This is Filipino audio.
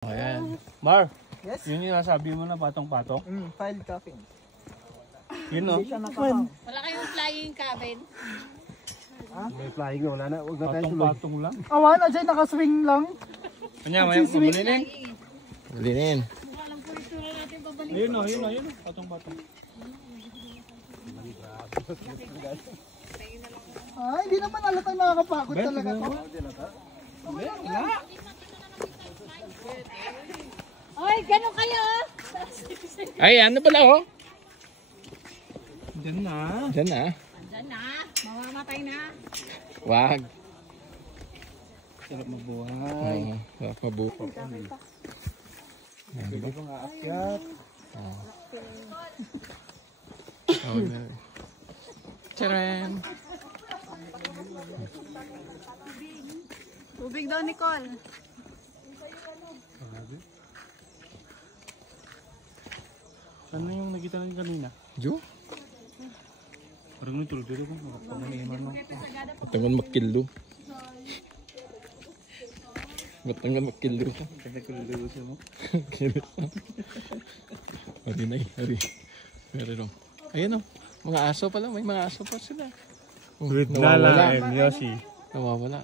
Ayan. Mar, Yes? yun yung nasabi mo na patong-patong? Filed coffin. Yun no? Hindi siya nakahang. Wala kayong flying cabin? May flying na, wala na. Huwag na tayo tuloy. Patong-patong lang. Awan, Ajay, nakaswing lang. Kanya, may mabulinin. Malinin. Mukha lang po ito na natin babalik. Ayun no, ayun no, ayun no. Patong-patong. Ay, hindi naman halatang nakakapagod Ben, talaga to. Oy, ganun kayo! Ay, ano pala oh? Diyan na. Diyan na. Andyan na, mamamatay na. Wag. Sarap mabuhay. Oo, sarap mabuko. Pwede pang aakyat. Tcharan! Tubig daw, Nicole. Ano yung nakita natin kanina? Jo? Parang nitulog dito ko. Pangaliman mo. Matangan makilo. Matangan makilo. Kasi kulilo siya mo. Kilo. Hari na hari. Meron. Ayun oh. Mga aso pala. May mga aso pa sila. Oh, nawawala. Yoshi. Nawawala.